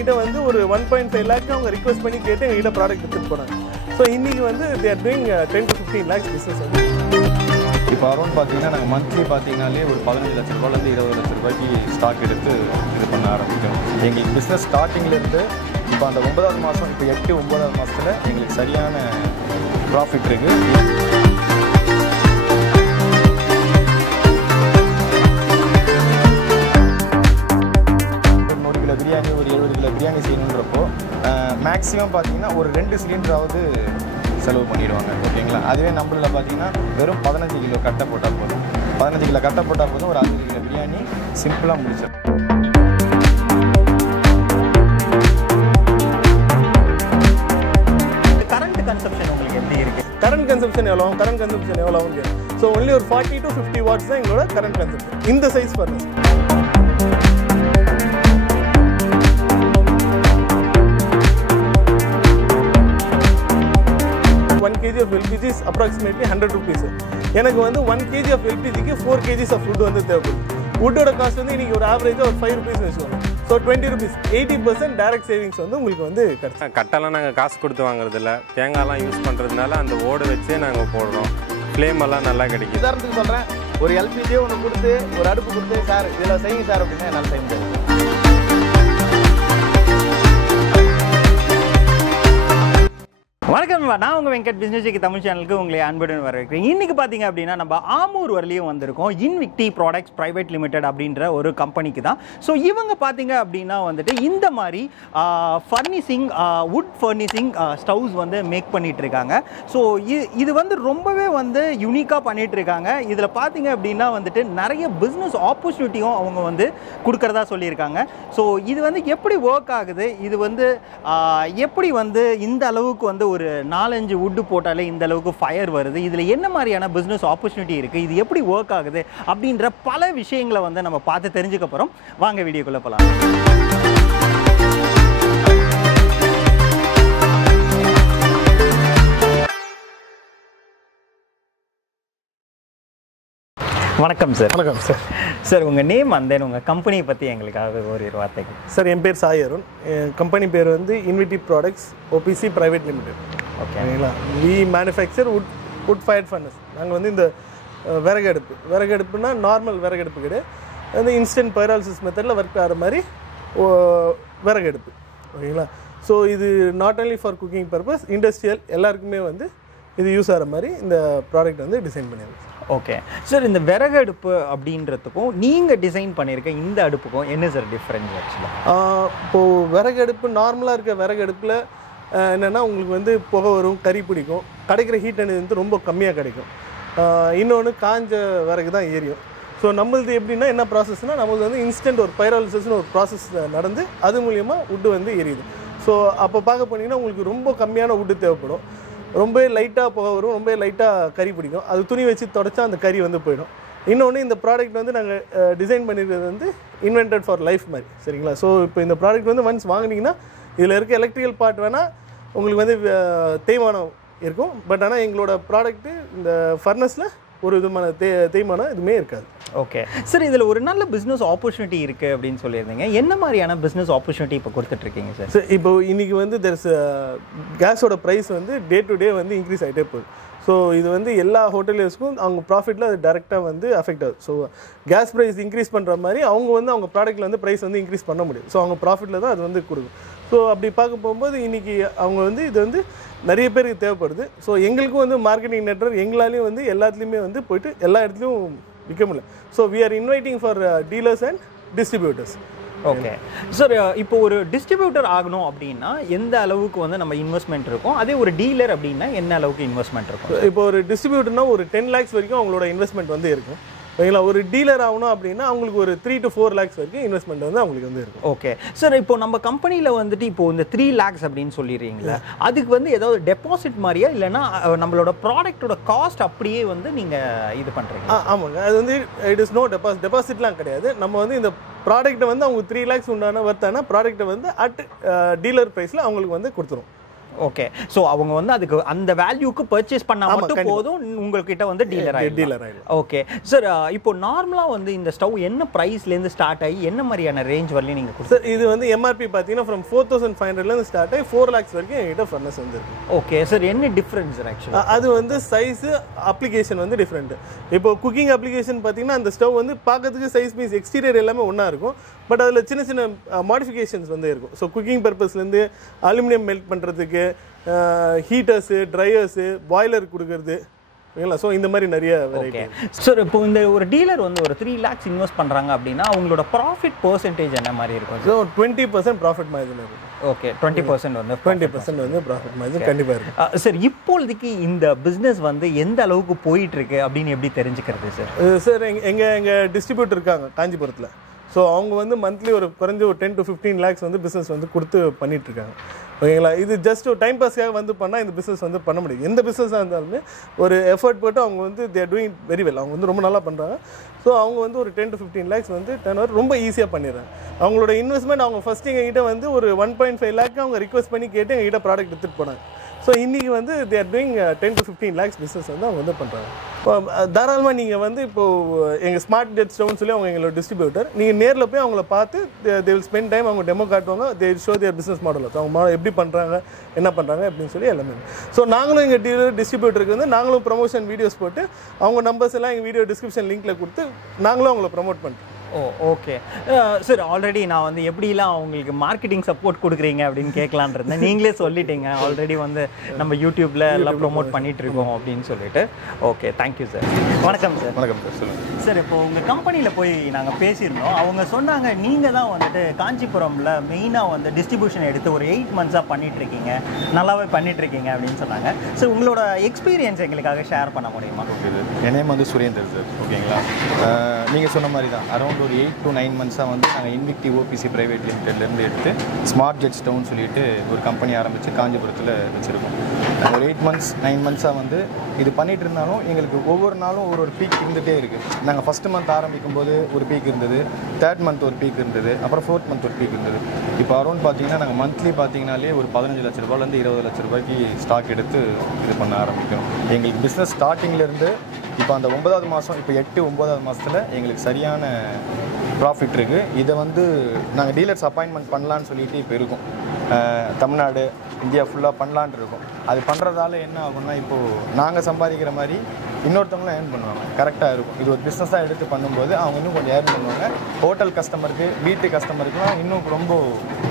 என்கிட்ட வந்து ஒரு 1.5 lakh அவங்க ரிக்வெஸ்ட் பண்ணி கேட்டு எங்ககிட்ட ப்ராடக்ட் எடுத்துகிட்டு போனாங்க. ஸோ இன்றைக்கி வந்து they are doing 10 to 15 lakhs business வந்து. இப்போ அரௌண்ட் பார்த்தீங்கன்னா நாங்கள் மந்த்லி பார்த்தீங்கன்னாலே ஒரு 15 லட்ச ரூபாயிலேருந்து 20 லட்ச ரூபாய்க்கு ஸ்டாக் எடுத்து இது பண்ண ஆரம்பிக்கும். எங்களுக்கு பிஸ்னஸ் ஸ்டார்டிங்லேருந்து இப்போ அந்த 9வது மாதம் இப்போ 8-9வது மாதத்தில் எங்களுக்கு சரியான ப்ராஃபிட் இருக்குது. 100 கிலோ பிரியாணி ஒரு 70 கிலோ பிரியாணி செய்யணுன்றப்போ மேக்ஸிமம் பார்த்தீங்கன்னா ஒரு 2 சிலிண்டராவது செலவு பண்ணிடுவாங்க. ஓகேங்களா? அதுவே நம்மளில் பார்த்தீங்கன்னா வெறும் 15 கிலோ கட்டை போட்டால் போதும். 15 கிலோ கட்டை போட்டால் போதும், ஒரு 60 கிலோ பிரியாணி சிம்பிளாக முடிச்சிடும். கரண்ட் கன்சம்ஷன் உங்களுக்கு எப்படி இருக்குது? கரண்ட் கன்சம்ஷன் எவ்வளோ ஸோ ஒன்லி ஒரு 40 to 50 watts தான் எங்களோட கரண்ட் கன்சம்ஷன் இந்த size furnace. kg of LPG is approximately 100 rupees. எனக்கு வந்து 1 kg of LPG க்கு 4 kgs of food வந்து தேவைப்படுது. வுட்டோட காஸ்ட் வந்து இன்னைக்கு ஒரு ஆவரேஜாக ஒரு 5 rupees வச்சுக்கோங்க. ஸோ 20 rupees 80% டைரக்ட் சேவிங்ஸ் வந்து உங்களுக்கு வந்து கிடைக்கும். கட்டெல்லாம் நாங்கள் காசு கொடுத்து வாங்குறதில்ல, தேங்காய்லாம் யூஸ் பண்ணுறதுனால அந்த ஓடு வச்சே நாங்கள் போடுறோம். ஃப்ளேம் எல்லாம் நல்லா கிடைக்கும். உதாரணத்துக்கு சொல்கிறேன், ஒரு LPG ஒன்று கொடுத்து ஒரு அடுப்பு கொடுத்து சார் இதில் செய்யுங்க சார் அப்படின்னா என்னால் செய்ய முடியாது. வணக்கம், நான் உங்கள் வெங்கட் பிஸ்னஸ் தமிழ் சேனலுக்கு உங்களை அன்புடன் வரவேற்கிறேன். இன்றைக்கி பார்த்தீங்க அப்படின்னா நம்ம ஆம்பூர் வரலையும் வந்திருக்கோம். இன்விக்டி ப்ராடக்ட்ஸ் பிரைவேட் லிமிடெட் அப்படின்ற ஒரு கம்பெனிக்கு தான். ஸோ இவங்க பார்த்தீங்க அப்படின்னா வந்துட்டு இந்த மாதிரி ஃபர்னிஷிங் வுட் ஃபர்னிஷிங் ஸ்டவ்ஸ் வந்து மேக் பண்ணிகிட்டு இருக்காங்க. ஸோ இது வந்து ரொம்பவே வந்து யூனிக்காக பண்ணிகிட்டு இருக்காங்க. இதில் பார்த்தீங்க அப்படின்னா வந்துட்டு நிறைய பிஸ்னஸ் ஆப்பர்ச்சுனிட்டியும் அவங்க வந்து கொடுக்குறதா சொல்லியிருக்காங்க. ஸோ இது வந்து எப்படி ஒர்க் ஆகுது, இது வந்து எப்படி வந்து இந்த அளவுக்கு வந்து ஒரு 4-5 வுட் போட்டாலே இந்த அளவுக்கு ஃபயர் வருது, இதில் என்ன மாதிரியான பிஸ்னஸ் ஆப்பர்ச்சுனிட்டி இருக்குது, இது எப்படி ஒர்க் ஆகுது அப்படின்ற பல விஷயங்களை வந்து நம்ம பார்த்து தெரிஞ்சுக்க போகிறோம். வாங்க வீடியோக்குள்ளே போகலாம். வணக்கம் சார். வணக்கம் சார். சார் உங்கள் நேம் அண்ட் தென் உங்கள் கம்பெனியை பற்றி எங்களுக்காக ஒரு வார்த்தைகள். சார் என் பேர் சாய் அருண். என் கம்பெனி பேர் வந்து Invicti products OPC private limited. ஓகேங்களா? We manufacture wood fired furnace. நாங்கள் வந்து இந்த விறகு அடுப்புனா நார்மல் விறகு அடுப்பு கிடையாது, வந்து இன்ஸ்டன்ட் பைராலிசிஸ் மெத்தடில் ஒர்க் ஆகிற மாதிரி விறகு அடுப்பு. ஓகேங்களா? ஸோ இது not only for cooking purpose, industrial எல்லாருக்குமே வந்து இது யூஸ் ஆகிற மாதிரி இந்த ப்ராடக்ட் வந்து டிசைன் பண்ணியிருக்கோம். ஓகே சார், இந்த விறகு அடுப்பு அப்படின்றதுக்கும் நீங்கள் டிசைன் பண்ணியிருக்க இந்த அடுப்புக்கும் என்ன சார் டிஃப்ரென்ஸ் ஆக்சுவலாக? இப்போது விறகு அடுப்பு நார்மலாக இருக்க விறகு அடுப்பில் என்னென்னா உங்களுக்கு வந்து புகை வரும், கறி பிடிக்கும், கிடைக்கிற ஹீட் எனர்ஜி வந்து ரொம்ப கம்மியாக கிடைக்கும். இன்னொன்று காஞ்ச விறகு தான் எரியும். ஸோ நம்மளது எப்படின்னா என்ன ப்ராசஸ்னால், நம்மளது வந்து இன்ஸ்டன்ட் ஒரு பைராலிசிஸ்னு ஒரு ப்ராசஸ் நடந்து அது மூலிமா வுட்டு வந்து எரியுது. ஸோ அப்போ பார்க்க போனீங்கன்னா உங்களுக்கு ரொம்ப கம்மியான வுட்டு தேவைப்படும். ரொம்ப லைட்டாக புகை வரும், ரொம்ப லைட்டாக கறி பிடிக்கும். அது துணி வச்சு தொடச்சா அந்த கறி வந்து போயிடும். இன்னொன்று இந்த ப்ராடக்ட் வந்து நாங்கள் டிசைன் பண்ணியிருக்கிறது வந்து இன்வென்டட் ஃபார் லைஃப் மாதிரி. சரிங்களா? ஸோ இப்போ இந்த ப்ராடக்ட் வந்து ஒன்ஸ் வாங்கினீங்கன்னா இதில் இருக்க எலக்ட்ரிக்கல் பார்ட் வேணால் உங்களுக்கு வந்து தேய்மானம் இருக்கும். பட் ஆனால் எங்களோட ப்ராடக்ட்டு இந்த ஃபர்னஸில் ஒரு விதமான தேய்மானம் எதுவுமே இருக்காது. ஓகே சார், இதில் ஒரு நல்ல பிஸ்னஸ் ஆப்பர்ச்சுனிட்டி இருக்குது அப்படின்னு சொல்லியிருந்தீங்க. என்ன மாதிரியான பிஸ்னஸ் ஆப்பர்ச்சுனிட்டி இப்போ கொடுத்துட்ருக்கீங்க சார்? சார் இப்போ இன்றைக்கி வந்து கேஸோட ப்ரைஸ் வந்து டே டு டே வந்து இன்க்ரீஸ் ஆகிட்டே போகுது. ஸோ இது வந்து எல்லா ஹோட்டல்ஸுக்கும் அவங்க ப்ராஃபிட்டில் அது டேரெக்டாக வந்து அஃபெக்ட் ஆகுது. ஸோ கேஸ் ப்ரைஸ் இன்க்ரீஸ் பண்ணுற மாதிரி அவங்க வந்து அவங்க ப்ராடக்ட்டில் வந்து ப்ரைஸ் வந்து இன்க்ரீஸ் பண்ண முடியும். ஸோ அவங்க ப்ராஃபிட்டில் தான் அது வந்து கொடுக்கும். ஸோ அப்படி பார்க்க போகும்போது இன்றைக்கி அவங்க வந்து இது வந்து நிறைய பேருக்கு தேவைப்படுது. ஸோ எங்களுக்கும் வந்து மார்க்கெட்டிங் நெட்வொர்க் எங்களாலையும் வந்து எல்லாத்துலேயுமே வந்து போய்ட்டு எல்லா இடத்துலையும் விற்க முடியல. So we are inviting for dealers and distributors. Okay sir, இப்போ ஒரு டிஸ்ட்ரிபியூட்டர் ஆகணும் அப்படின்னா எந்த அளவுக்கு வந்து நம்ம இன்வெஸ்ட்மெண்ட் இருக்கும், அதே ஒரு டீலர் அப்படின்னா என்ன அளவுக்கு இன்வெஸ்ட்மெண்ட் இருக்கும்? இப்போ ஒரு டிஸ்ட்ரிபியூட்டர்னா ஒரு 10 lakhs வரைக்கும் அவங்களோட இன்வெஸ்ட்மெண்ட் வந்து இருக்கும். ஓகேங்களா? ஒரு டீலர் ஆகணும் அப்படின்னா அவங்களுக்கு ஒரு 3 to 4 lakhs வரைக்கும் இன்வெஸ்ட்மெண்ட் வந்து அவங்களுக்கு வந்து இருக்கும். ஓகே சார், இப்போ நம்ம கம்பெனியில் வந்துட்டு இப்போ இந்த 3 lakhs அப்படின்னு சொல்லிடுறீங்களா, அதுக்கு வந்து ஏதாவது டெபாசிட் மாதிரியா இல்லைன்னா நம்மளோட ப்ராடக்டோட காஸ்ட் அப்படியே வந்து நீங்கள் இது பண்ணுறீங்க? ஆமாங்க, அது வந்து இட் இஸ் நோ டெபாசிட்லாம் கிடையாது. நம்ம வந்து இந்த ப்ராடக்ட்டை வந்து அவங்க 3 lakhs உண்டான வர்த்தான ப்ராடக்ட்டை வந்து அட் டீலர் ப்ரைஸில் அவங்களுக்கு வந்து கொடுத்துரும். ஓகே ஸோ அவங்க வந்து அதுக்கு அந்த வேல்யூக்கு பர்ச்சேஸ் பண்ணால் மட்டும் போதும் உங்கள்கிட்ட வந்து டீலர் ஆகிடும். ஓகே சார், இப்போ நார்மலாக வந்து இந்த ஸ்டவ் என்ன ப்ரைஸ்லேருந்து ஸ்டார்ட் ஆகி என்ன மாதிரியான ரேஞ்ச் வரலையும் நீங்கள் கொடுத்து? இது வந்து எம்ஆர்பி பார்த்தீங்கன்னா ஃப்ரம் 4500 ஸ்டார்ட் ஆகி 4 lakhs வரைக்கும் என்கிட்ட ஃபர்னஸ் வந்துருக்கு. ஓகே சார், என்ன டிஃப்ரென்ஸ் ஆக்சுவலாக? அது வந்து சைஸு அப்ளிகேஷன் வந்து டிஃப்ரெண்ட். இப்போ குக்கிங் அப்ளிகேஷன் பார்த்தீங்கன்னா அந்த ஸ்டவ் வந்து பார்க்கறதுக்கு சைஸ் மீன்ஸ் எக்ஸ்டீரியர் எல்லாமே ஒன்றா இருக்கும். பட் அதில் சின்ன சின்ன மாடிஃபிகேஷன்ஸ் வந்து இருக்கும். ஸோ குக்கிங் பர்பஸ்லேருந்து அலுமினியம் மெல்ட் பண்ணுறதுக்கு, ஹீட்டர்ஸு, ட்ரையர்ஸு, பாய்லர் கொடுக்கறது, ஓகேங்களா? ஸோ இந்த மாதிரி நிறைய வெரைட்டி. சார், இப்போ இந்த ஒரு டீலர் வந்து ஒரு 3 lakhs இன்வெஸ்ட் பண்ணுறாங்க அப்படின்னா அவங்களோட ப்ராஃபிட் பர்சன்டேஜ் என்ன மாதிரி இருக்கும்? ஸோ 20% ப்ராஃபிட் மார்ஜின் இருக்கும். ஓகே, 20% வந்து 20% வந்து ப்ராஃபிட் மார்ஜின் கண்டிப்பாக இருக்கும். சார், இப்போதைக்கு இந்த பிஸ்னஸ் வந்து எந்த அளவுக்கு போயிட்டு இருக்கு அப்படின்னு எப்படி தெரிஞ்சுக்கிறது சார்? சார், எங்கள் டிஸ்ட்ரிபியூட்டர் இருக்காங்க காஞ்சிபுரத்தில். ஸோ அவங்க வந்து மந்த்லி ஒரு குறைஞ்ச ஒரு 10 to 15 lakhs வந்து பிஸ்னஸ் வந்து கொடுத்து பண்ணிகிட்ருக்காங்க, ஓகேங்களா? இது ஜஸ்ட் ஒரு டைம் பாஸ்க்காக வந்து பண்ணால் இந்த பிஸ்னஸ் வந்து பண்ண முடியும். எந்த பிஸ்னஸாக இருந்தாலுமே ஒரு எஃபர்ட் போட்டு அவங்க வந்து they are doing very well. அவங்க வந்து ரொம்ப நல்லா பண்ணுறாங்க. ஸோ அவங்க வந்து ஒரு 10 to 15 lakhs வந்து டர்ன் ஓவர் ரொம்ப ஈஸியாக பண்ணிடுறாங்க. அவங்களோட இன்வெஸ்ட்மெண்ட் அவங்க ஃபஸ்ட்டு எங்ககிட்ட வந்து ஒரு 1.5 lakh அவங்க ரிக்வஸ்ட் பண்ணி கேட்டு எங்ககிட்ட ப்ராடக்ட் எடுத்துகிட்டு போனாங்க. ஸோ இன்றைக்கி வந்து they are doing 10 to 15 lakhs business வந்து அவங்க வந்து பண்ணுறாங்க. இப்போ தாராளமாக நீங்கள் வந்து இப்போது எங்கள் ஸ்மார்ட் ஜெட் ஸ்டவ்னு சொல்லி அவங்க எங்களோட டிஸ்ட்ரிபியூட்டர், நீங்கள் நேரில் போய் அவங்கள பார்த்து தே வில் ஸ்பெண்ட் டைம், அவங்க டெமோ காட்டுவாங்க, they show their business model. அவங்க எப்படி பண்ணுறாங்க, என்ன பண்ணுறாங்க அப்படின்னு சொல்லி எல்லாமே. ஸோ நாங்களும் எங்கள் டிஸ்ட்ரிபியூட்டருக்கு வந்து நாங்களும் ப்ரமோஷன் வீடியோஸ் போட்டு அவங்க நம்பர்ஸ் எல்லாம் எங்கள் வீடியோ டிஸ்கிரிப்ஷன் லிங்க்கில் கொடுத்து நாங்களும் அவங்கள ப்ரமோட் பண்ணுறோம். ஓ, ஓகே சார். ஆல்ரெடி நான் வந்து எப்படிலாம் அவங்களுக்கு மார்க்கெட்டிங் சப்போர்ட் கொடுக்குறீங்க அப்படின்னு கேட்கலான் இருந்தேன். நீங்களே சொல்லிட்டீங்க ஆல்ரெடி வந்து நம்ம யூடியூப்பில் எல்லாம் ப்ரொமோட் பண்ணிகிட்டு இருக்கோம் அப்படின்னு சொல்லிட்டு. Okay, thank you sir. வணக்கம் சார். வணக்கம் சார், சொல்லுங்கள் சார். இப்போ உங்கள் கம்பெனியில் போய் நாங்கள் பேசியிருந்தோம். அவங்க சொன்னாங்க நீங்கள் தான் வந்துட்டு காஞ்சிபுரமில் மெயினாக வந்து டிஸ்ட்ரிபியூஷன் எடுத்து ஒரு 8 months பண்ணிகிட்ருக்கீங்க, நல்லாவே பண்ணிகிட்ருக்கீங்க அப்படின்னு சொன்னாங்க. சார், உங்களோட எக்ஸ்பீரியன்ஸ் எங்களுக்காக ஷேர் பண்ண முடியுமா? ஓகே சார், என் நேம் வந்து சுரேந்தர் சார், ஓகேங்களா? நீங்கள் சொன்ன மாதிரி தான் அரௌண்ட் ஒரு 8 to 9 months வந்து நாங்கள் இன்விக்டி ஓபிசி பிரைவேட் லிமிடெட்லேருந்து எடுத்து ஸ்மார்ட் ஜெட் ஸ்டவ்னு சொல்லிட்டு ஒரு கம்பெனி ஆரம்பித்து காஞ்சிபுரத்தில் வச்சுருக்கோம். ஒரு 8 months 9 months வந்து இது பண்ணிகிட்டு இருந்தாலும் எங்களுக்கு ஒவ்வொரு நாளும் ஒரு பீக் இருந்துகிட்டே இருக்குது. நாங்கள் ஃபஸ்ட்டு மந்த் ஆரம்பிக்கும் போது ஒரு பீக் இருந்தது, 3rd month ஒரு பீக் இருந்தது, அப்புறம் 4th month ஒரு பீக் இருந்தது. இப்போ அரௌண்ட் பார்த்தீங்கன்னா நாங்கள் மந்த்லி பார்த்தீங்கன்னாலே ஒரு 15 லட்ச ரூபாயிலேருந்து 20 லட்ச ரூபாய்க்கு ஸ்டாக் எடுத்து இது பண்ண ஆரம்பிக்கிறோம். எங்களுக்கு பிஸ்னஸ் ஸ்டார்டிங்லேருந்து இப்போ அந்த 9வது மாதம், இப்போ 8-9வது மாதத்தில் எங்களுக்கு சரியான ப்ராஃபிட் இருக்குது. இதை வந்து நாங்கள் டீலர்ஸ் அப்பாயின்மெண்ட் பண்ணலான்னு சொல்லிட்டு இப்போ இருக்கோம். தமிழ்நாடு, இந்தியா ஃபுல்லாக பண்ணலான் இருக்கோம். அது பண்ணுறதால என்ன ஆகும்னா, இப்போது நாங்கள் சம்பாதிக்கிற மாதிரி இன்னொருத்தவங்களும் ஏர்ன் பண்ணுவாங்க. கரெக்டாக இருக்கும். இது ஒரு பிஸ்னஸாக எடுத்து பண்ணும்போது அவங்க இன்னும் கொஞ்சம் ஏர்ன் பண்ணுவாங்க. ஹோட்டல் கஸ்டமருக்கு, வீட்டு கஸ்டமருக்குலாம் இன்னும் ரொம்ப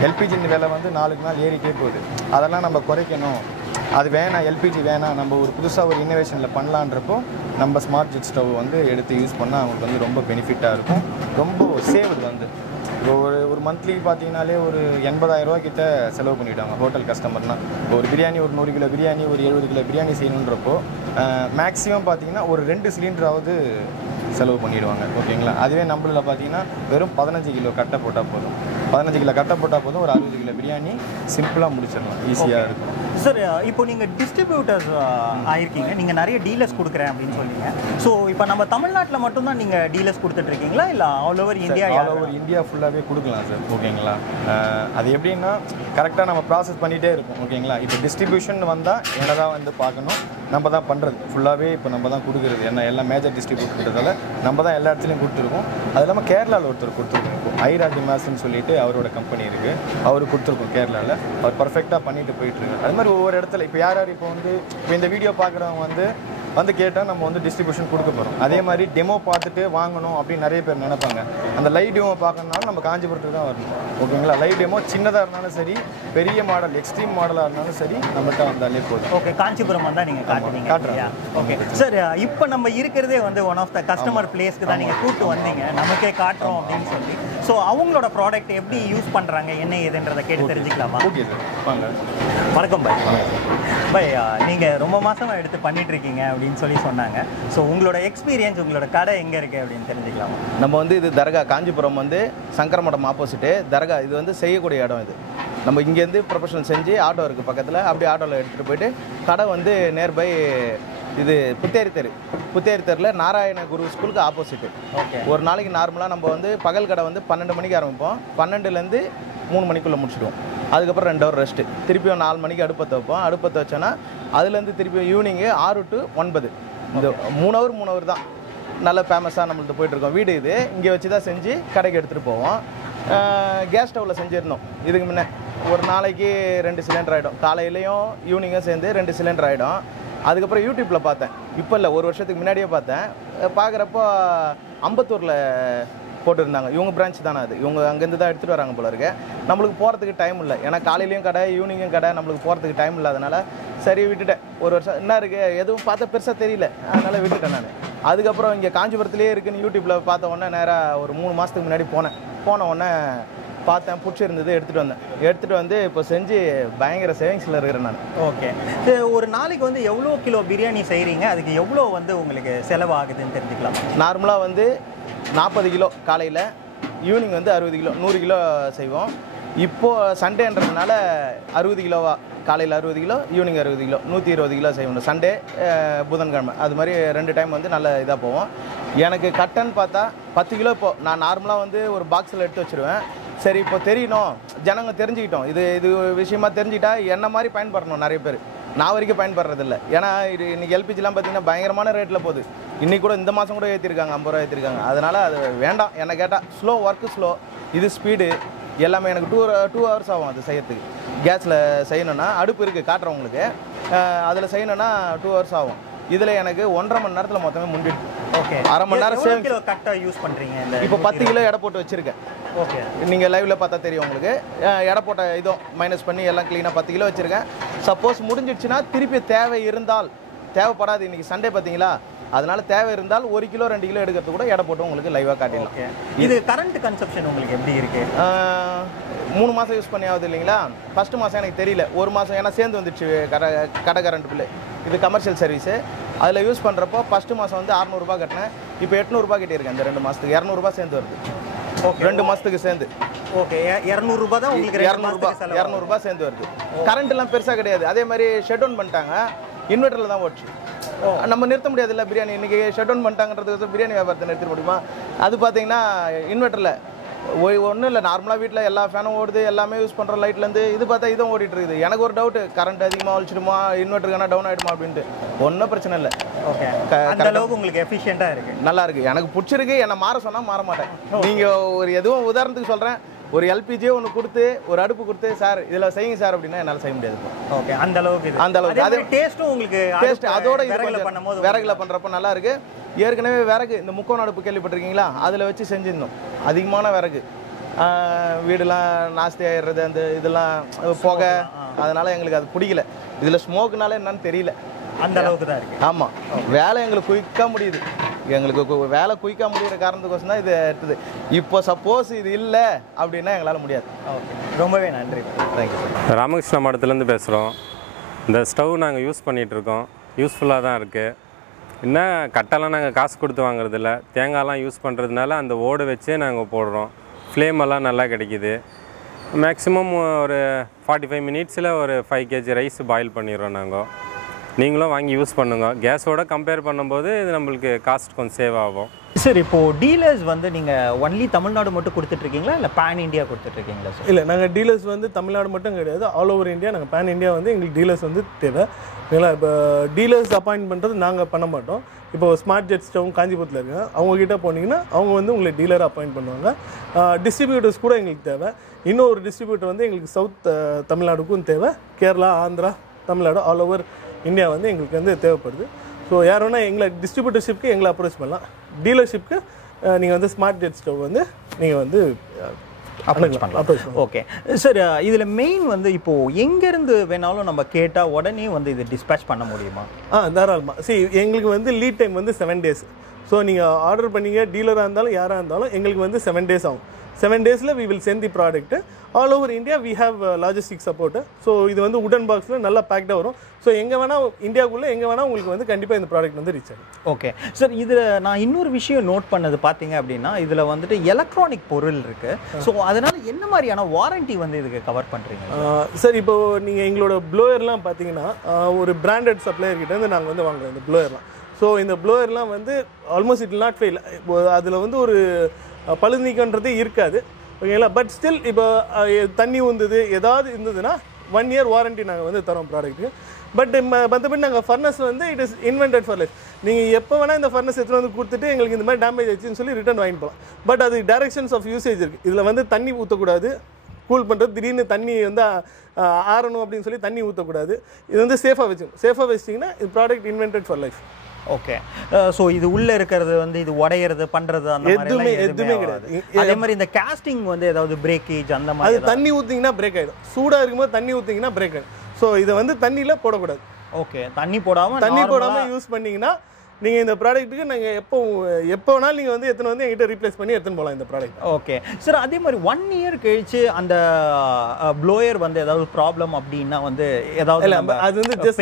எல்பிஜி விலை வந்து நாளுக்கு நாள் ஏறிட்டே போகுது. அதெல்லாம் நம்ம குறைக்கணும். அது வேணாம், எல்பிஜி வேணாம், நம்ம ஒரு புதுசாக ஒரு இன்னோவேஷனில் பண்ணலான்றப்போ நம்ம ஸ்மார்ட் ஜெட் ஸ்டவ் வந்து எடுத்து யூஸ் பண்ணால் அவங்களுக்கு வந்து ரொம்ப பெனிஃபிட்டாக இருக்கும். ரொம்ப சேவ்டு வந்து ஒரு மந்த்லி பார்த்தீங்கன்னாலே ஒரு 80,000 ரூபா கிட்ட செலவு பண்ணிவிட்டாங்க ஹோட்டல் கஸ்டமர்னால். ஒரு பிரியாணி, ஒரு 100 கிலோ பிரியாணி, ஒரு 70 கிலோ பிரியாணி செய்யணுன்றப்போ மேக்ஸிமம் பார்த்தீங்கன்னா ஒரு 2 சிலிண்டராவது செலவு பண்ணிடுவாங்க, ஓகேங்களா? அதுவே நம்மளில் பார்த்தீங்கன்னா வெறும் 15 கிலோ கட்டை போட்டால் போதும். 15 கிலோ கட்டை போட்டால் போதும், ஒரு 60 கிலோ பிரியாணி சிம்பிளாக முடிச்சிடலாம், ஈஸியாக இருக்கும். சார், இப்போ நீங்கள் டிஸ்ட்ரிபியூட்டர்ஸ் ஆயிருக்கீங்க, நீங்கள் நிறைய டீலர்ஸ் கொடுக்குறேன் அப்படின்னு சொன்னீங்க. ஸோ இப்போ நம்ம தமிழ்நாட்டில் மட்டும்தான் நீங்கள் டீலர்ஸ் கொடுத்துட்ருக்கீங்களா, இல்லை all over India? All over India ஃபுல்லாகவே கொடுக்கலாம் சார், ஓகேங்களா? அது எப்படின்னா கரெக்டாக நம்ம ப்ராசஸ் பண்ணிகிட்டே இருக்கும், ஓகேங்களா? இப்போ டிஸ்ட்ரிபியூஷன் வந்தால் என்ன தான் வந்து பார்க்கணும், நம்ம தான் பண்ணுறது ஃபுல்லாகவே. இப்போ நம்ம தான் கொடுக்குறது, என்ன எல்லாம் மேஜர் டிஸ்ட்ரிபியூட்டர்ன்றதால நம்ம தான் எல்லா இடத்துலையும் கொடுத்துருக்கோம். அது இல்லாமல் கேரளாவில் ஒருத்தர் கொடுத்துருக்கோம். இப்போ ஐராடி மாஸ்ன்னு சொல்லிட்டு அவரோட கம்பெனி இருக்குது, அவருக்கு கொடுத்துருக்கோம் கேரளாவில். அவர் பர்ஃபெக்டாக பண்ணிட்டு போயிட்டுருக்கு. அது மாதிரி ஒவ்வொரு இடத்துல இப்போ யார் இப்போ வந்து இப்போ இந்த வீடியோ பார்க்குறவங்க வந்து கேட்டால் நம்ம வந்து டிஸ்ட்ரிபியூஷன் கொடுக்க போகிறோம். அதே மாதிரி டெமோ பார்த்துட்டு வாங்கணும் அப்படின்னு நிறைய பேர் நினைப்பாங்க. அந்த லைவ் டெமோ பார்க்கணுனாலும் நம்ம காஞ்சிபுரத்துக்கு தான் வரணும், ஓகேங்களா? லைவ் டெமோ சின்னதாக இருந்தாலும் சரி, பெரிய மாடல் எக்ஸ்ட்ரீம் மாடலாக இருந்தாலும் சரி, நம்மகிட்ட வந்தாலே போதும். ஓகே, காஞ்சிபுரம் வந்தால் நீங்கள் காட்டுறீங்க. ஓகே சார், இப்போ நம்ம இருக்கிறதே வந்து ஒன் ஆஃப் த கஸ்டமர் பிளேஸ்க்கு தான் நீங்கள் கூப்பிட்டு வந்தீங்க, நமக்கே காட்டுறோம் அப்படின்னு சொல்லி. ஸோ அவங்களோட ப்ராடக்ட் எப்படி யூஸ் பண்ணுறாங்க, என்ன ஏதுன்றதை கேட்டு தெரிஞ்சுக்கலாமா? ஓகே சார், வாங்க. வணக்கம் பாய். பாய், நீங்கள் ரொம்ப மாதமாக எடுத்து பண்ணிகிட்ருக்கீங்க அப்படின்னு சொல்லி சொன்னாங்க. ஸோ உங்களோட எக்ஸ்பீரியன்ஸ், உங்களோட கடை எங்கே இருக்குது அப்படின்னு தெரிஞ்சுக்கலாமா? நம்ம வந்து இது தர்கா, காஞ்சிபுரம் வந்து சங்கர மடம் ஆப்போசிட்டு தர்கா. இது வந்து செய்யக்கூடிய இடம். இது நம்ம இங்கேருந்து ப்ரொஃபஷனல் செஞ்சு ஆட்டோ இருக்குது பக்கத்தில், அப்படியே ஆட்டோவில் எடுத்துகிட்டு போயிட்டு கடை வந்து நியர்பை இது புத்தேரி தெருவில் நாராயண குரு ஸ்கூலுக்கு ஆப்போசிட்டு. ஓகே. ஒரு நாளைக்கு நார்மலாக நம்ம வந்து பகல் கடை வந்து 12 மணிக்கு ஆரம்பிப்போம், 12லேருந்து 3 மணிக்குள்ளே முடிச்சிடுவோம். அதுக்கப்புறம் 2 ஹவர் ரெஸ்ட்டு. திருப்பியும் 4 மணிக்கு அடுப்பத்தை வைப்போம். அடுப்பத்தை வச்சோன்னா அதுலேருந்து திருப்பியும் ஈவினிங்கு 6 to 9 இந்த 3 ஹவர் தான் நல்ல ஃபேமஸாக நம்மள்ட்ட போயிட்டுருக்கோம். வீடு இது இங்கே வச்சு தான் செஞ்சு கடைக்கு எடுத்துகிட்டு போவோம். கேஸ் ஸ்டவ்வில் செஞ்சுருந்தோம். இதுக்கு முன்னே ஒரு நாளைக்கு 2 சிலிண்டர் ஆகிடும். காலையிலையும் ஈவினிங்கும் சேர்ந்து 2 சிலிண்டர் ஆகிடும். அதுக்கப்புறம் யூடியூப்பில் பார்த்தேன். இப்போ இல்லை, ஒரு வருஷத்துக்கு முன்னாடியே பார்த்தேன். பார்க்குறப்போ அம்பத்தூரில் போட்டுருந்தாங்க. இவங்க பிரான்ச் தானே அது. இவங்க அங்கேருந்து தான் எடுத்துகிட்டு வராங்க போல இருக்கு. நம்மளுக்கு போகிறதுக்கு டைம் இல்லை. ஏன்னா காலையிலையும் கடை ஈவினிங்கும் கடை, நம்மளுக்கு போகிறதுக்கு டைம் இல்லாதனால சரி விட்டுட்டேன். ஒரு வருஷம் என்ன இருக்குது எதுவும் பார்த்தா பெருசாக தெரியல, அதனால் விட்டுட்டேன் நான். அதுக்கப்புறம் இங்கே காஞ்சிபுரத்துலேயே இருக்குன்னு யூடியூப்பில் பார்த்த உடனே நேராக ஒரு 3 மாதத்துக்கு முன்னாடி போன உடனே பார்த்தேன், பிடிச்சிருந்தது, எடுத்துகிட்டு வந்து இப்போ செஞ்சு பயங்கர சேவிங்ஸில் இருக்கிறேன் நான். ஓகே, ஒரு நாளைக்கு வந்து எவ்வளோ கிலோ பிரியாணி செய்கிறீங்க, அதுக்கு எவ்வளோ வந்து உங்களுக்கு செலவாகுதுன்னு தெரிஞ்சுக்கலாம்? நார்மலாக வந்து 40 கிலோ காலையில், ஈவினிங் வந்து 60 கிலோ, 100 கிலோ செய்வோம். இப்போது சண்டேன்றதுனால 60 கிலோவா, காலையில் 60 கிலோ, ஈவினிங் 60 கிலோ, 120 கிலோ செய்வோம். சண்டே புதன்கிழமை அது மாதிரி 2 டைம் வந்து நல்ல இதாக போவோம். எனக்கு கட்டன்னு பார்த்தா 10 கிலோ. இப்போது நான் நார்மலாக வந்து ஒரு பாக்ஸில் எடுத்து வச்சுருவேன். சரி இப்போ தெரியணும், ஜனங்க தெரிஞ்சுக்கிட்டோம், இது விஷயமா தெரிஞ்சுக்கிட்டா என்ன மாதிரி பயன்படணும் நிறைய பேர். நான் வரைக்கும் பயன்படுறதில்ல. ஏன்னா இது இன்றைக்கி எல்பிஜிலாம் பார்த்திங்கன்னா பயங்கரமான ரேட்டில் போகுது. இன்றைக்கி கூட இந்த மாதம் கூட ஏற்றிருக்காங்க, 50 ரூபா ஏற்றிருக்காங்க. அதனால் அது வேண்டாம். என்ன கேட்டால் ஸ்லோ, ஒர்க்கு ஸ்லோ, இது ஸ்பீடு எல்லாமே. எனக்கு 2 ஹவர்ஸ் ஆகும் அது செய்யறதுக்கு. கேஸில் செய்யணுன்னா அடுப்பு இருக்குது காட்டுறவங்களுக்கு, அதில் செய்யணுன்னா 2 ஹவர்ஸ் ஆகும். இதில் எனக்கு 1.5 மணி நேரத்தில் மொத்தமே முடிஞ்சிட்டு. ஓகே, அரை மணி நேரம் சேவ். கரெக்டாக யூஸ் பண்ணுறீங்க? இப்போ 10 கிலோ எடை போட்டு வச்சுருக்கேன். ஓகே, நீங்கள் லைவில் பார்த்தா தெரியும் உங்களுக்கு. எடை போட்ட இதுவும் மைனஸ் பண்ணி எல்லாம் க்ளீனாக 10 கிலோ வச்சுருக்கேன். சப்போஸ் முடிஞ்சிடுச்சுன்னா திருப்பி தேவை இருந்தால், தேவைப்படாது இன்றைக்கி சண்டே பார்த்தீங்களா, அதனால் தேவை இருந்தால் 1 கிலோ 2 கிலோ எடுக்கிறது கூட எடை போட்டு உங்களுக்கு லைவாக காட்டிடலாம். ஓகே, இது கரண்ட் கன்சப்ஷன் உங்களுக்கு எப்படி இருக்குது? 3 மாதம் யூஸ் பண்ணி ஆகுது இல்லைங்களா. ஃபஸ்ட்டு மாதம் எனக்கு தெரியல, 1 மாதம் ஏன்னா சேர்ந்து வந்துடுச்சு கடை கரண்ட் பில்லு. இது கமர்ஷியல் சர்வீஸு. அதில் யூஸ் பண்ணுறப்போ ஃபஸ்ட்டு மாதம் வந்து 600 ரூபா கட்டினேன். இப்போ 800 ரூபா கட்டியிருக்கேன். இந்த 2 மாதத்துக்கு 200 ரூபா சேர்ந்து வருது. ஓகே, 2 மாதத்துக்கு சேர்ந்து. ஓகே, 200 ரூபா தான் உங்களுக்கு. 200 ரூபா சேர்ந்து வருது. கரண்ட்லாம் பெருசாக கிடையாது. அதே மாதிரி ஷட் டவுன் பண்ணிட்டாங்க, இன்வெர்ட்டரில் தான் ஓடுச்சு. நம்ம நிறுத்த முடியாது இல்லை பிரியாணி. இன்றைக்கி ஷட் டவுன் பண்ணிட்டாங்கன்றது பிரியாணி வியாபாரத்தை நிறுத்த முடியுமா? அது பார்த்தீங்கன்னா இன்வெர்ட்டரில் ஒன்றும் இல்லை, நார்மலாக வீட்டில் எல்லா ஃபேனும் ஓடுது, எல்லாமே யூஸ் பண்ணுற லைட்லேருந்து இது பார்த்தா இதுவும் ஓடிட்டு இருக்குது. எனக்கு ஒரு டவுட்டு, கரண்ட் அதிகமாக வலிச்சிடுமா, இன்வெர்ட்டருக்கான டவுன் ஆகிடுமா அப்படின்ட்டு. ஒன்றும் பிரச்சனை இல்லை. ஓகே, அந்த அளவுக்கு உங்களுக்கு எஃபிஷியண்ட்டாக இருக்குது, நல்லா இருக்குது. எனக்கு பிடிச்சிருக்கு. என்னை மாற சொன்னால் மாற மாட்டேன். நீங்கள் ஒரு எதுவும் உதாரணத்துக்கு சொல்கிறேன், ஒரு எல்பிஜியே ஒன்று கொடுத்து ஒரு அடுப்பு கொடுத்து சார் இதில் செய்யுங்க சார் அப்படின்னா என்னால் செய்ய முடியாது. ஓகே, அந்த அளவுக்கு அதே டேஸ்ட்டும் உங்களுக்கு டேஸ்ட் அதோட விறகுல பண்ணுறப்ப நல்லா இருக்குது. ஏற்கனவே விறகு இந்த முக்கோண அடுப்பு கேள்விப்பட்டிருக்கீங்களா, அதில் வச்சு செஞ்சிருந்தோம். அதிகமான விறகு, வீடெல்லாம் நாஸ்தி ஆகிடுறது, அந்த இதெல்லாம் புகை, அதனால் எங்களுக்கு அது பிடிக்கல. இதில் ஸ்மோக்குனால என்னன்னு தெரியல, அந்த அளவுக்கு தான் இருக்குது. ஆமாம், வேலை எங்களுக்கு குயிக்காக முடியுது. எங்களுக்கு வேலை குயிக்காக முடிகிற காரணத்துக்கோசம் தான் இது எடுத்தது. இப்போ சப்போஸ் இது இல்லை அப்படின்னா எங்களால் முடியாது. ஓகே, ரொம்பவே நன்றி. Thank you sir. ராமகிருஷ்ண மடத்துலேருந்து பேசுகிறோம். இந்த ஸ்டவ் நாங்கள் யூஸ் பண்ணிகிட்ருக்கோம். யூஸ்ஃபுல்லாக தான் இருக்குது. என்ன கட்டெல்லாம் நாங்கள் காசு கொடுத்து வாங்குறதில்ல. தேங்காய்லாம் யூஸ் பண்ணுறதுனால அந்த ஓடு வச்சே நாங்கள் போடுறோம். ஃப்ளேமெல்லாம் நல்லா கிடைக்கிது. மேக்ஸிமம் ஒரு 45 மினிட்ஸில் ஒரு 5 kg ரைஸ் பாயில் பண்ணிடுறோம் நாங்கள். நீங்களும் வாங்கி யூஸ் பண்ணுங்கள். கேஸோட கம்பேர் பண்ணும்போது இது நம்மளுக்கு காஸ்ட் கொஞ்சம் சேவ் ஆகும். சார், இப்போது டீலர்ஸ் வந்து நீங்கள் ஒன்லி தமிழ்நாடு மட்டும் கொடுத்துட்ருக்கீங்களா இல்லை பேன் இண்டியா கொடுத்துட்ருக்கீங்களா சார்? இல்லை, நாங்கள் டீலர்ஸ் வந்து தமிழ்நாடு மட்டும் கிடையாது, ஆல் ஓவர் இந்தியா. நாங்கள் பேன் இந்தியா வந்து எங்களுக்கு டீலர்ஸ் வந்து தேவை. இல்லைங்களா, இப்போ டீலர்ஸ் அப்பாயின்ட் பண்ணுறது நாங்கள் பண்ண மாட்டோம். இப்போ ஸ்மார்ட் ஜெட் ஸ்டவ் காஞ்சிபுரத்தில் இருக்காங்க, அவங்ககிட்ட போனீங்கன்னா அவங்க வந்து உங்களை டீலரை அப்பாயின்ட் பண்ணுவாங்க. டிஸ்ட்ரிபியூட்டர்ஸ் கூட எங்களுக்கு தேவை. இன்னொரு டிஸ்ட்ரிபியூட்டர் வந்து எங்களுக்கு சவுத் தமிழ்நாடுக்கும் தேவை. Kerala, Andhra, Tamil Nadu, all over India வந்து எங்களுக்கு வந்து தேவைப்படுது. ஸோ யார் வேணால் எங்களை டிஸ்ட்ரிபியூட்டர்ஷிப்க்கு எங்களை அப்ரோச் பண்ணலாம். டீலர்ஷிப்க்கு நீங்கள் வந்து ஸ்மார்ட் ஜெட் ஸ்டவ் வந்து நீங்கள் வந்து அப்ரோச் பண்ணலாம். ஓகே சார், இதில் மெயின் வந்து இப்போது எங்கேருந்து வேணாலும் நம்ம கேட்டால் உடனே வந்து இது டிஸ்பேச் பண்ண முடியுமா? தாராளமாக. சரி, எங்களுக்கு வந்து லீட் டைம் வந்து 7 days. ஸோ நீங்கள் ஆர்டர் பண்ணீங்க, டீலராக இருந்தாலும் யாராக இருந்தாலும் எங்களுக்கு வந்து 7 days ஆகும். 7 daysல we will send the product. All over India we have logistic support. So இது வந்து உடன் பாக்ஸில் நல்லா பேக்டாக வரும். ஸோ எங்கே வேணால் இந்தியாவுக்குள்ளே எங்கே வேணால் உங்களுக்கு வந்து கண்டிப்பாக இந்த ப்ராடக்ட் வந்து ரீச் ஆகும். ஓகே சார், இதில் நான் இன்னொரு விஷயம் நோட் பண்ணது பார்த்தீங்க அப்படின்னா, இதில் வந்துட்டு எலக்ட்ரானிக் பொருள் இருக்குது. ஸோ அதனால் என்ன மாதிரியான வாரண்ட்டி வந்து இதுக்கு கவர் பண்ணுறீங்க சார்? இப்போது நீங்கள் எங்களோட ப்ளோயர்லாம் பார்த்தீங்கன்னா ஒரு பிராண்டட் சப்ளையர்கிட்டேருந்து நாங்கள் வந்து வாங்குறோம் இந்த ப்ளோயர்லாம். ஸோ இந்த ப்ளோயர்லாம் வந்து ஆல்மோஸ்ட் இட் நாட் ஃபெயில். அதில் வந்து ஒரு பழுது நீக்கன்றதே இருக்காது. ஓகேங்களா. பட் ஸ்டில் இப்போ தண்ணி ஊந்துது ஏதாவது இருந்ததுன்னா 1 year வாரண்டி நாங்கள் வந்து தரோம் ப்ராடக்ட்டுக்கு. பட் மற்றபடி நாங்கள் ஃபர்னஸ் வந்து it is invented for life. நீங்கள் எப்போ வேணால் இந்த ஃபர்னஸ் எடுத்துகிட்டு வந்து கொடுத்துட்டு எங்களுக்கு இந்த மாதிரி டேமேஜ் ஆச்சுன்னு சொல்லி ரிட்டர்ன் வாங்கிட்டு போகலாம். பட் அது டைரக்ஷன்ஸ் ஆஃப் யூசேஜ் இருக்குது. இதில் வந்து தண்ணி ஊற்றக்கூடாது, கூல் பண்ணுறது, திடீர்னு தண்ணி வந்து ஆறணும் அப்படின்னு சொல்லி தண்ணி ஊற்றக்கூடாது. இது வந்து சேஃபாக வச்சிட்டிங்கன்னா இது product invented for life. Okay. So இது உள்ள இருக்கிறது வந்து இது உடையிறது பண்றது அந்த மாதிரி எதுவுமே கிடையாது. அதே மாதிரி இந்த காஸ்டிங் வந்து ஏதாவது பிரேக்கேஜ் அந்த மாதிரி அது தண்ணி ஊற்றிங்கன்னா பிரேக் ஆகிடும். சூடாக இருக்கும்போது தண்ணி ஊற்றிங்கன்னா பிரேக் ஆகிடும். ஸோ இதை வந்து தண்ணியில் போடக்கூடாது. ஓகே. தண்ணி போடாமல் யூஸ் பண்ணிங்கன்னா நீங்கள் இந்த ப்ராடக்ட்டுக்கு நாங்கள் எப்போ வேணாலும் நீங்கள் வந்து எத்தனை வந்து எங்கிட்ட ரீப்ளேஸ் பண்ணி எடுத்துன்னு போகலாம் இந்த ப்ராடக்ட். Okay sir. அதே மாதிரி 1 year கழிச்சு அந்த ப்ளோயர் வந்து ஏதாவது ப்ராப்ளம் அப்படின்னா வந்து ஏதாவது அது வந்து ஜஸ்ட்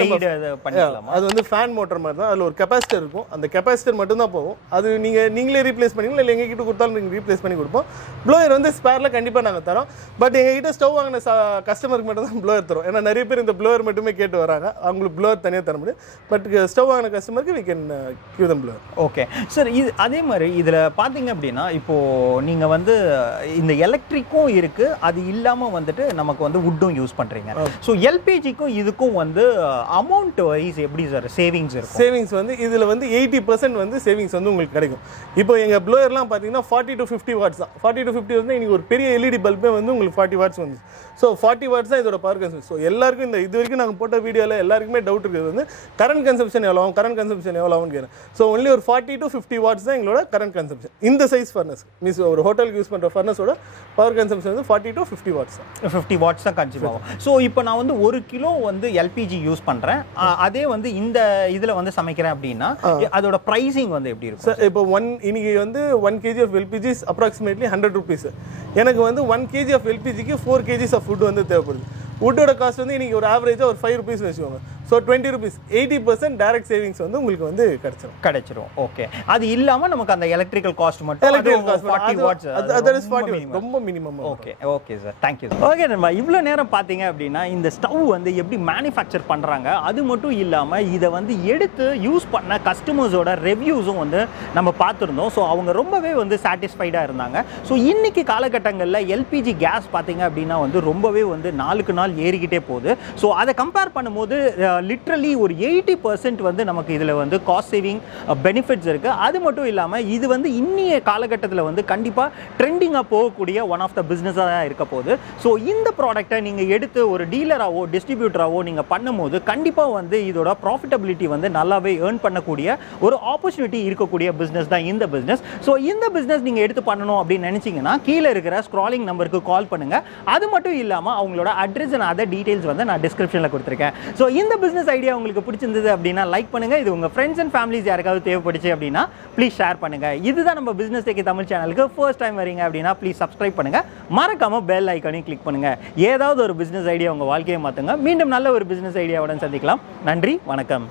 பண்ணிடலாமா? அது வந்து ஃபேன் மோட்டர் மாதிரி தான். அதில் ஒரு கெப்பாசிட்டர் இருக்கும். அந்த கெப்பாசிட்டர் மட்டும்தான் போகும். அது நீங்களே ரீப்ளேஸ் பண்ணிங்களா இல்லை எங்ககிட்ட கொடுத்தாலும் நீங்கள் ரீப்ளேஸ் பண்ணி கொடுப்போம். ப்ளோயர் வந்து ஸ்பேரில் கண்டிப்பாக நாங்கள் தரோம். பட் எங்ககிட்ட ஸ்டவ் வாங்கின கஸ்டமருக்கு மட்டும் தான் ப்ளோயர் தரோம். ஏன்னா நிறைய பேர் இந்த ப்ளோயர் மட்டுமே கேட்டு வராங்க. அவங்களுக்கு ப்ளோயர் தனியாக தர முடியும். பட் ஸ்டவ் வாங்கின கஸ்டமருக்கு we can give them blower. Okay sir. இது அதே மாதிரி இதில் பார்த்தீங்க அப்படின்னா இப்போது நீங்கள் வந்து இந்த எலக்ட்ரிக்கும் இருக்குது, அது இல்லாமல் வந்துட்டு நமக்கு வந்து வுட்டும் யூஸ் பண்ணுறீங்க. ஸோ எல்பிஜிக்கும் இதுக்கும் வந்து அமௌண்ட் வைஸ் எப்படி சார் சேவிங்ஸ் இருக்கும்? சேவிங்ஸ் வந்து இதில் வந்து 80% வந்து சேவிங்ஸ் வந்து உங்களுக்கு கிடைக்கும். இப்போ எங்கள் ப்ளோயர்லாம் பார்த்தீங்கன்னா 40 to 50 watts தான். 40 to 50 வந்து இன்றைக்கி ஒரு பெரிய எல்இடி பல்பே வந்து உங்களுக்கு 40 watts வந்து. ஸோ 40 watts தான் இதோட பவர் கன்சம்ஷன். ஸோ எல்லாருக்கும் இது வரைக்கும் நாங்கள் போட்ட வீடியோவில் எல்லாருக்குமே டவுட் இருக்குது வந்து கரண்ட் கன்சம்ஷன் எவ்வளோ ஆகும்னு கேட்குறேன். ஸோ ஒன்லி ஒரு 40 to 50 watts தான் எங்களோட கரண்ட் கன்சம்ஷன். இந்த சைஸ் ஃபர்னஸ் மீன்ஸ் ஒரு ஹோட்டலுக்கு யூஸ் பண்ணுற ஃபர்னஸோட பவர் கன்சம்ஷன் வந்து 40 to 50 watts. 50 watts தான் கன்சியூம் ஆகும். ஸோ இப்போ நான் வந்து 1 கிலோ வந்து எல்பிஜி யூஸ் பண்ணுறேன், அதே வந்து இந்த இதில் வந்து சமைக்கிறேன் அப்படின்னா அதோட ப்ரைஸிங் வந்து எப்படி இருக்கும் சார்? இப்போ இன்னைக்கு வந்து 1 kg of LPG is approximately 100 rupees. எனக்கு வந்து 1 kg ஆஃப் எல்பிஜிக்கு 4 kgs ஆஃப் ஃபுட் வந்து தேவைப்படுது. வுட்டோட காஸ்ட் வந்து இன்னைக்கு ஒரு ஆவரேஜாக ஒரு 5 rupees வச்சுக்கோங்க. ஸோ 20 rupees 80% டைரக்ட் சேவிங்ஸ் வந்து உங்களுக்கு வந்து கிடைச்சிரும். ஓகே. அது இல்லாமல் நமக்கு அந்த எலக்ட்ரிக்கல் காஸ்ட் மட்டும் 40 watts ரொம்ப minimum. Okay sir, thank you. Okay நம்ம இவ்வளோ நேரம் பார்த்தீங்க அப்படின்னா இந்த ஸ்டவ் வந்து எப்படி மேனுஃபேக்சர் பண்ணுறாங்க, அது மட்டும் இல்லாமல் இதை வந்து எடுத்து யூஸ் பண்ண கஸ்டமர்ஸோட ரிவ்யூஸும் வந்து நம்ம பார்த்துருந்தோம். ஸோ அவங்க ரொம்பவே வந்து சாட்டிஸ்ஃபைடாக இருந்தாங்க. ஸோ இன்னைக்கு காலகட்டங்களில் எல்பிஜி கேஸ் பார்த்தீங்க அப்படின்னா வந்து ரொம்பவே வந்து நாளுக்கு நாள் ஏறிக்கிட்டே போகுது. ஸோ அதை கம்பேர் பண்ணும்போது லிட்ரலி ஒரு 80% வந்து நமக்கு இதில் வந்து காஸ்ட் சேவிங் பெனிஃபிட்ஸ் இருக்குது. அது மட்டும் இல்லாமல் இது வந்து இன்னிய காலகட்டத்தில் வந்து கண்டிப்பாக ட்ரெண்டிங்காக போகக்கூடிய ஒன் ஆஃப் த பிஸ்னஸாக தான் இருக்க போகுது. ஸோ இந்த ப்ராடக்டை நீங்கள் எடுத்து ஒரு டீலராகவோ டிஸ்ட்ரிபியூட்டராகவோ நீங்கள் பண்ணும்போது கண்டிப்பாக வந்து இதோட ப்ராஃபிட்டபிலிட்டி வந்து நல்லாவே ஏர்ன் பண்ணக்கூடிய ஒரு ஆப்பர்ச்சுனிட்டி இருக்கக்கூடிய பிஸ்னஸ் தான் இந்த பிஸ்னஸ். ஸோ இந்த பிஸ்னஸ் நீங்கள் எடுத்து பண்ணணும் அப்படின்னு நினச்சிங்கன்னா கீழே இருக்கிற ஸ்க்ராலிங் நம்பருக்கு கால் பண்ணுங்கள். அது மட்டும் இல்லாமல் அவங்களோட அட்ரஸ் அண்ட் அதர் டீட்டெயில்ஸ் வந்து நான் டிஸ்கிரிப்ஷனில் கொடுத்துருக்கேன். ஸோ இந்த பிசினஸ் ஐடியா உங்களுக்கு பிடிச்சிருந்தது அப்படின்னா லைக் பண்ணுங்க. இது உங்க ஃப்ரெண்ட்ஸ் அண்ட் ஃபேமிலிஸ் யாருக்காவது தேவைப்படுச்சு அப்படின்னா ப்ளீஸ் ஷேர் பண்ணுங்க. இதுதான் நம்ம பிசினஸ் டெக்கி தமிழ் சேனலுக்கு ஃபர்ஸ்ட் டைம் வரீங்க அப்படின்னா ப்ளீஸ் சப்ஸ்கிரைப் பண்ணுங்க. மறக்காம பெல் ஐக்கானையும் கிளிக் பண்ணுங்க. ஏதாவது ஒரு பிசினஸ் ஐடியா உங்க வாழ்க்கையை மாத்துங்க. மீண்டும் நல்ல ஒரு பிசினஸ் ஐடியாவுடன் சந்திக்கலாம். நன்றி, வணக்கம்.